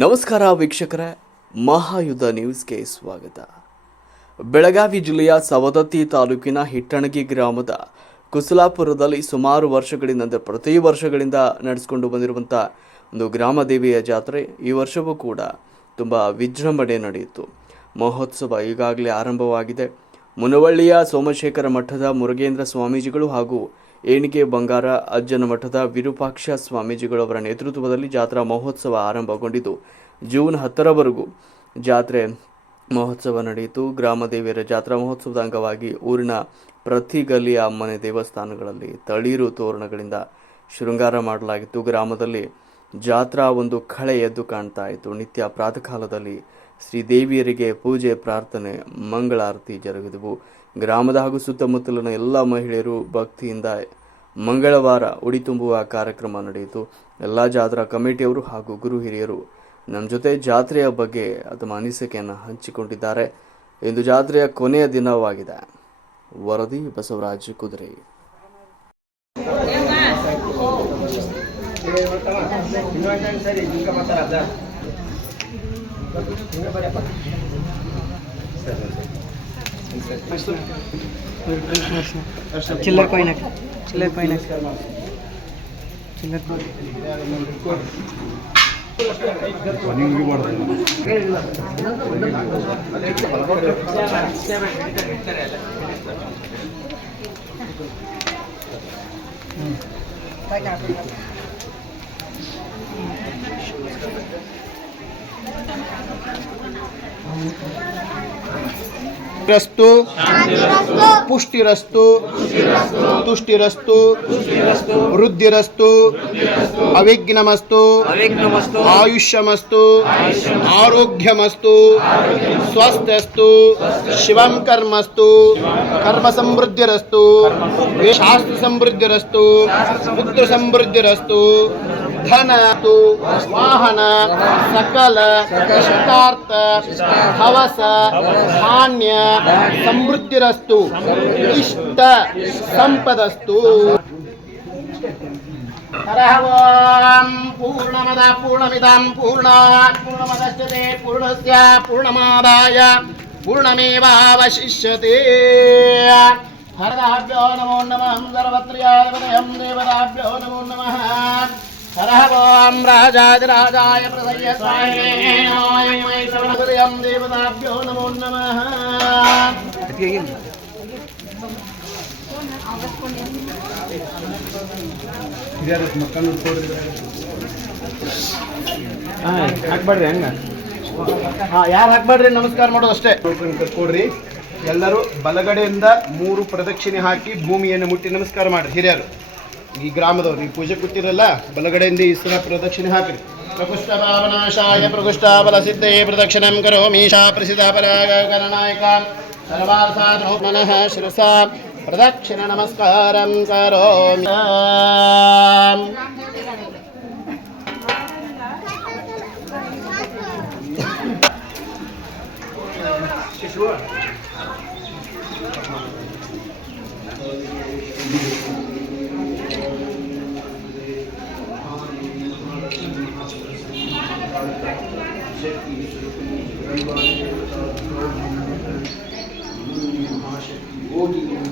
ನಮಸ್ಕಾರ ವೀಕ್ಷಕರೇ, ಮಹಾಯುದ್ಧ ನ್ಯೂಸ್ಗೆ ಸ್ವಾಗತ. ಬೆಳಗಾವಿ ಜಿಲ್ಲೆಯ ಸವದತ್ತಿ ತಾಲೂಕಿನ ಹಿಟ್ಟಣಗಿ ಗ್ರಾಮದ ಕುಸಲಾಪುರದಲ್ಲಿ ಸುಮಾರು ವರ್ಷಗಳಿಂದ, ಪ್ರತಿ ವರ್ಷಗಳಿಂದ ನಡೆಸಿಕೊಂಡು ಬಂದಿರುವಂಥ ಒಂದು ಗ್ರಾಮ ದೇವಿಯ ಜಾತ್ರೆ ಈ ವರ್ಷವೂ ಕೂಡ ತುಂಬ ವಿಜೃಂಭಣೆ ನಡೆಯಿತು. ಮಹೋತ್ಸವ ಈಗಾಗಲೇ ಆರಂಭವಾಗಿದೆ. ಮುನವಳ್ಳಿಯ ಸೋಮಶೇಖರ ಮಠದ ಮುರುಗೇಂದ್ರ ಸ್ವಾಮೀಜಿಗಳು ಹಾಗೂ ಏಣಿಗೆ ಬಂಗಾರ ಅಜ್ಜನ ಮಠದ ವಿರೂಪಾಕ್ಷ ಸ್ವಾಮೀಜಿಗಳವರ ನೇತೃತ್ವದಲ್ಲಿ ಜಾತ್ರಾ ಮಹೋತ್ಸವ ಆರಂಭಗೊಂಡಿದ್ದು ಜೂನ್ ಹತ್ತರವರೆಗೂ ಜಾತ್ರೆ ಮಹೋತ್ಸವ ನಡೆಯಿತು. ಗ್ರಾಮದೇವಿಯರ ಜಾತ್ರಾ ಮಹೋತ್ಸವದ ಅಂಗವಾಗಿ ಊರಿನ ಪ್ರತಿ ಗಲ್ಲಿಯ ಅಮ್ಮನೆ ದೇವಸ್ಥಾನಗಳಲ್ಲಿ ತಳಿರು ತೋರಣಗಳಿಂದ ಶೃಂಗಾರ ಮಾಡಲಾಗಿತ್ತು. ಗ್ರಾಮದಲ್ಲಿ ಜಾತ್ರಾ ಒಂದು ಕಳೆ ಎದ್ದು ಕಾಣ್ತಾ ಇತ್ತು. ನಿತ್ಯ ಪ್ರಾತಃ ಕಾಲದಲ್ಲಿ ಶ್ರೀದೇವಿಯರಿಗೆ ಪೂಜೆ, ಪ್ರಾರ್ಥನೆ ಮಂಗಳಾರತಿ ಜರುಗಿದವು. ಗ್ರಾಮದ ಹಾಗೂ ಸುತ್ತಮುತ್ತಲಿನ ಎಲ್ಲ ಮಹಿಳೆಯರು ಭಕ್ತಿಯಿಂದ ಮಂಗಳವಾರ ಉಡಿ ತುಂಬುವ ಕಾರ್ಯಕ್ರಮ ನಡೆಯಿತು. ಎಲ್ಲ ಜಾತ್ರಾ ಕಮಿಟಿಯವರು ಹಾಗೂ ಗುರು ಹಿರಿಯರು ನಮ್ಮ ಜೊತೆ ಜಾತ್ರೆಯ ಬಗ್ಗೆ ತಮ್ಮ ಅನಿಸಿಕೆಯನ್ನು ಹಂಚಿಕೊಂಡಿದ್ದಾರೆ. ಇಂದು ಜಾತ್ರೆಯ ಕೊನೆಯ ದಿನವಾಗಿದೆ. ವರದಿ, ಬಸವರಾಜ್ ಕುದುರೆ. ಚಿಲ್ಲರ್ ಕಾಯಿನ್ ಹಾಕಿ ಚಿಲ್ಲರ್ ಕಾಯಿನ್ ಹಾಕಿ. ಚಿಲ್ಲರ್ રસ્તો ಪುಷ್ಟಿರಸ್ತು. ತುಷ್ಟಿರಸ್ತು. ವೃದ್ಧಿರಸ್ತು. ಅವಿಘ್ನಮಸ್ತು. ಆಯುಷ್ಯಮಸ್ತು. ಆರೋಗ್ಯಮಸ್ತು. ಸ್ವಸ್ಥಸ್ತು ಶಿವಂ ಕರ್ಮಸ್ತು ಕರ್ಮ ಸಮೃದ್ಧಿರಸ್ತು ಶಾಸ್ತ್ರ ಸಮೃದ್ಧಿರಸ್ತು ಪುತ್ರ ಸಮೃದ್ಧಿರಸ್ತು ಧನ ವಾಹನ ಸಕಲ ಶತಾರ್ಥ ಹವಸ ಧಾನ್ಯ సమృద్ధిరస్తు ఇష్ట సంపదస్తు. హరహవాం పూర్ణమద పూర్ణమిదం పూర్ణాత్ పూర్ణమదశ్యతే పూర్ణస్య పూర్ణమాదాయ పూర్ణమేవావశిష్యతే. హరదాభ్యో నమో నమ సర్వత్రయాదయం దేవదాభ్యో నమో నమ. హరహవాం రాజాదిరాజాయ ప్రసయ్య సాయే నమో దేవదాభ్యో నమో నమ. ನಮೋ ನಮಃ ಹಾಕ್ಬೇಡ್ರಿ ಹಂಗ. ಹಾ ಯಾರು ಹಾಕ್ಬೇಡ್ರಿ? ನಮಸ್ಕಾರ ಮಾಡೋದು ಅಷ್ಟೇ. ಕೊಡ್ರಿ. ಎಲ್ಲರೂ ಬಲಗಡೆಯಿಂದ ಮೂರು ಪ್ರದಕ್ಷಿಣೆ ಹಾಕಿ ಭೂಮಿಯನ್ನು ಮುಟ್ಟಿ ನಮಸ್ಕಾರ ಮಾಡ್ರಿ ಹಿರಿಯರು. ಈ ಗ್ರಾಮದವ್ರು ಈ ಪೂಜೆ ಕೊಟ್ಟಿರಲ್ಲ ಬಲಗಡೆಯಿಂದ ಈ ಸಲ ಪ್ರದಕ್ಷಿಣೆ ಹಾಕ್ರಿ. ಪ್ರಕುಷ್ಠಾವನಾಶಾಯ ಪ್ರಕುಷ್ಠಾಬಲ ಪ್ರಕೃಷ್ಟಾಬಲ ಸಿದ್ಧೇ ಪ್ರದಕ್ಷಿಣಂ ಕರೋಮೀಶಾ ಪ್ರಸಿದ್ಧ ಪರಾಗಣನಾಯಕ सर्वासाधो मनः प्रदक्षिणनमस्कारं करोमि